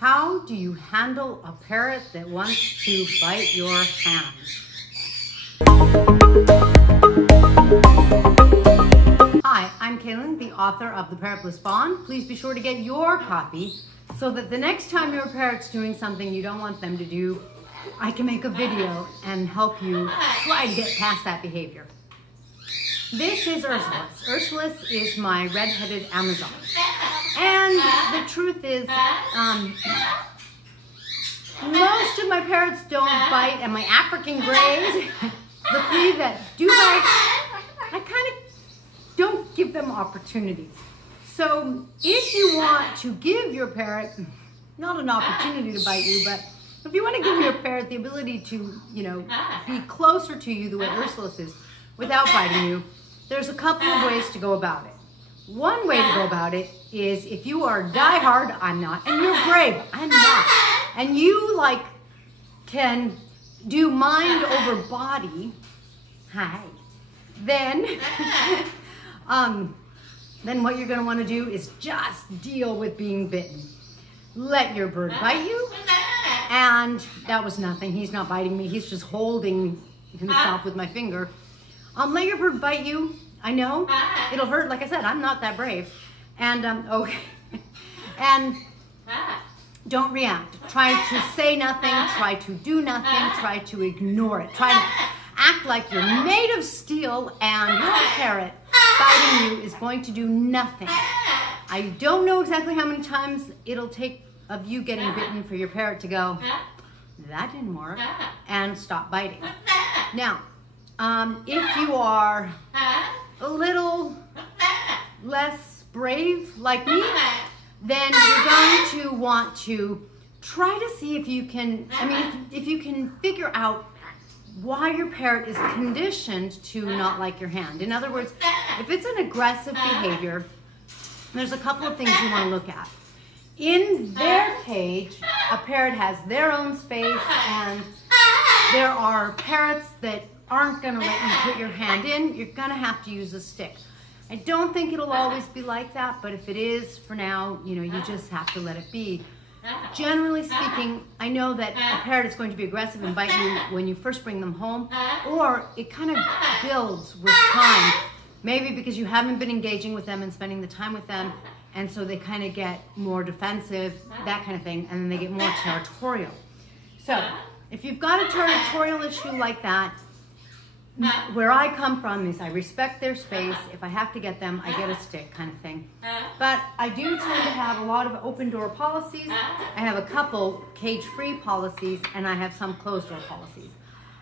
How do you handle a parrot that wants to bite your hand? Hi, I'm Kaylin, the author of The Parrot Bliss Bond. Please be sure to get your copy so that the next time your parrot's doing something you don't want them to do, I can make a video and help you try to get past that behavior. This is Ursulus. Ursulus is my red-headed Amazon. And the truth is, most of my parrots don't bite, and my African grays, the three that do bite, I kind of don't give them opportunities. So if you want to give your parrot, not an opportunity to bite you, but if you want to give your parrot the ability to, be closer to you the way Ursulus is without biting you, there's a couple of ways to go about it. One way to go about it is if you are diehard, I'm not, and you're brave, I'm not, and you can do mind over body, then what you're going to want to do is just deal with being bitten. Let your bird bite you, and that was nothing. He's not biting me. He's just holding himself with my finger. Let your bird bite you. I know it'll hurt. Like I said, I'm not that brave. And okay. And don't react. Try to say nothing. Try to do nothing. Try to ignore it. Try to act like you're made of steel, and your parrot biting you is going to do nothing. I don't know exactly how many times it'll take of you getting bitten for your parrot to go, that didn't work, and stop biting. Now, if you are a little less brave like me, then you're going to want to try to see if you can, if you can figure out why your parrot is conditioned to not like your hand. In other words, if it's an aggressive behavior, there's a couple of things you want to look at. In their cage, a parrot has their own space, and there are parrots that aren't going to let you put your hand in. You're going to have to use a stick. I don't think it'll always be like that, but if it is, for now, you just have to let it be. Generally speaking, I know that a parrot is going to be aggressive and bite you when you first bring them home, or it kind of builds with time. Maybe because you haven't been engaging with them and spending the time with them, and so they kind of get more defensive, that kind of thing, and then they get more territorial. So if you've got a territorial issue like that, where I come from is I respect their space. If I have to get them, I get a stick, kind of thing. But I do tend to have a lot of open door policies. I have a couple cage-free policies, and I have some closed door policies.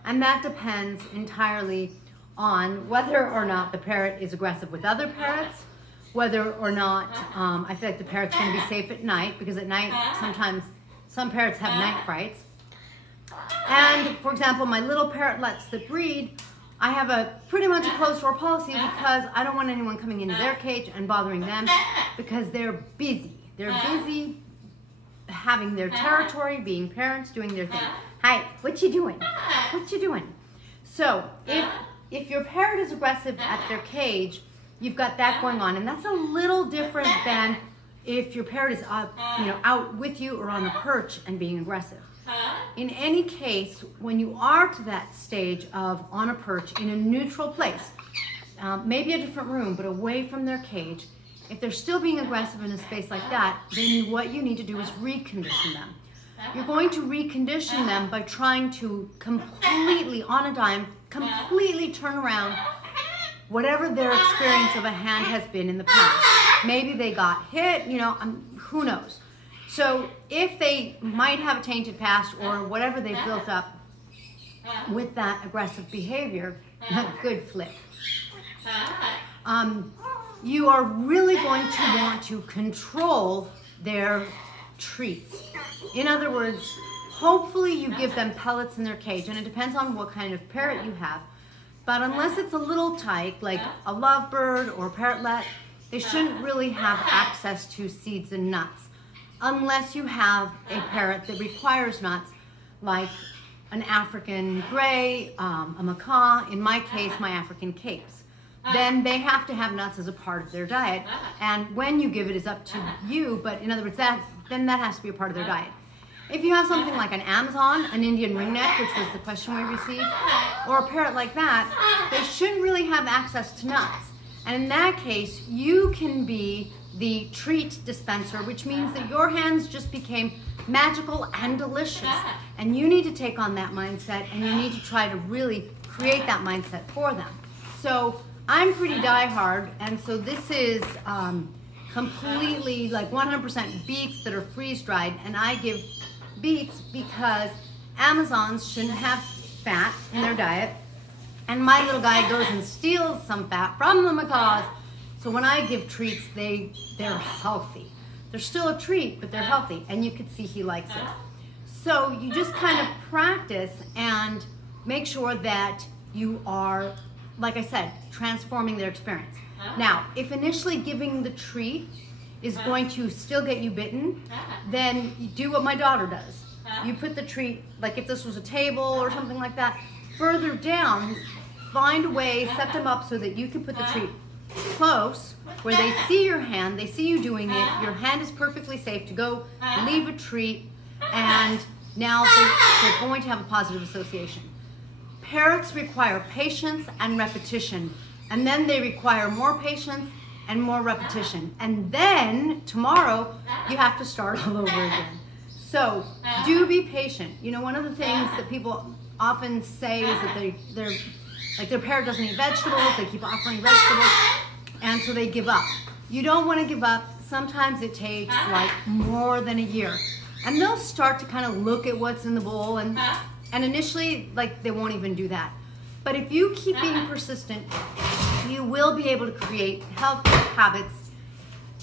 And that depends entirely on whether or not the parrot is aggressive with other parrots, whether or not I feel like the parrot's going to be safe at night, because at night sometimes some parrots have night frights. And for example, my little parrotlets that breed, I have a pretty much a closed door policy because I don't want anyone coming into their cage and bothering them, because they're busy. They're busy having their territory, being parents, doing their thing. Hi, what you doing? What you doing? So if your parrot is aggressive at their cage, you've got that going on, and that's a little different than if your parrot is out with you or on the perch and being aggressive. In any case, when you are to that stage of on a perch in a neutral place, maybe a different room, but away from their cage, if they're still being aggressive in a space like that, then what you need to do is recondition them. You're going to recondition them by trying to completely, on a dime, completely turn around whatever their experience of a hand has been in the past. Maybe they got hit, who knows. So if they might have a tainted past or whatever they've built up with that aggressive behavior, good flip. You are really going to want to control their treats. In other words, hopefully you give them pellets in their cage, and it depends on what kind of parrot you have. But unless it's a little tyke, like a lovebird or a parrotlet, they shouldn't really have access to seeds and nuts, unless you have a parrot that requires nuts, like an African gray, a macaw, in my case, my African capes. Then they have to have nuts as a part of their diet, and when you give it is up to you, but in other words, that then that has to be a part of their diet. If you have something like an Amazon, an Indian ringneck, which was the question we received, or a parrot like that, they shouldn't really have access to nuts. And in that case, you can be the treat dispenser, which means that your hands just became magical and delicious. And you need to take on that mindset, and you need to try to really create that mindset for them. So I'm pretty diehard, and so this is completely like 100% beaks that are freeze-dried, and I give beets because Amazons shouldn't have fat in their diet, and my little guy goes and steals some fat from the macaws. So when I give treats, they're healthy. They're still a treat, but they're healthy, and you can see he likes it. So you just kind of practice and make sure that you are, like I said, transforming their experience. Now, if initially giving the treat is going to still get you bitten, then you do what my daughter does. You put the treat, like if this was a table or something like that, further down, find a way, set them up so that you can put the treat close, where they see your hand, they see you doing it, your hand is perfectly safe to go leave a treat, and now they're going to have a positive association. Parrots require patience and repetition, and then they require more patience and more repetition. And then tomorrow, you have to start all over again. So do be patient. You know, one of the things that people often say is that their parrot doesn't eat vegetables, they keep offering vegetables, and so they give up. You don't want to give up. Sometimes it takes like more than a year. And they'll start to kind of look at what's in the bowl, and initially, like, they won't even do that. But if you keep being persistent, you will be able to create healthy habits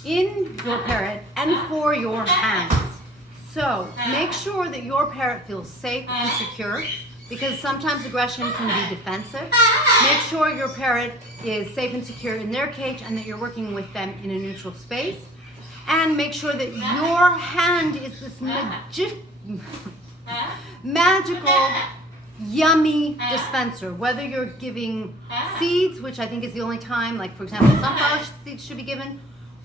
in your parrot and for your hands. So make sure that your parrot feels safe and secure, because sometimes aggression can be defensive. Make sure your parrot is safe and secure in their cage and that you're working with them in a neutral space. And make sure that your hand is this magical, yummy dispenser. Whether you're giving seeds, which I think is the only time, like for example, sunflower seeds should be given,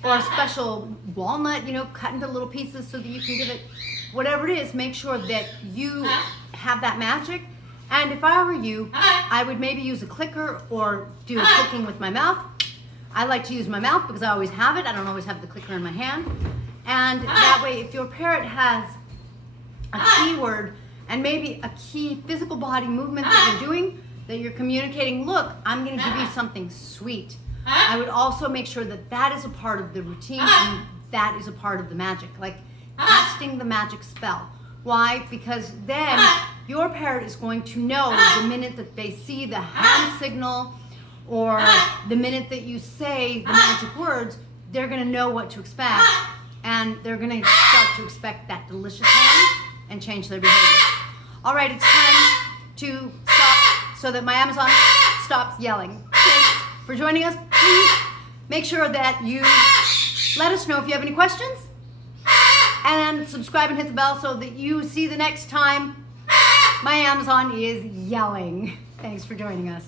or a special walnut, you know, cut into little pieces so that you can give it, whatever it is, make sure that you have that magic. And if I were you, I would maybe use a clicker or do a clicking with my mouth. I like to use my mouth because I always have it. I don't always have the clicker in my hand. And that way, if your parrot has a keyword and maybe a key physical body movement that you're doing, that you're communicating, look, I'm going to give you something sweet. I would also make sure that that is a part of the routine and that is a part of the magic, like casting the magic spell. Why? Because then your parrot is going to know the minute that they see the hand signal or the minute that you say the magic words, they're going to know what to expect, and they're going to start to expect that delicious hand and change their behavior. All right, it's time to stop so that my Amazon stops yelling. Thanks for joining us. Please make sure that you let us know if you have any questions, and subscribe and hit the bell so that you see the next time my Amazon is yelling. Thanks for joining us.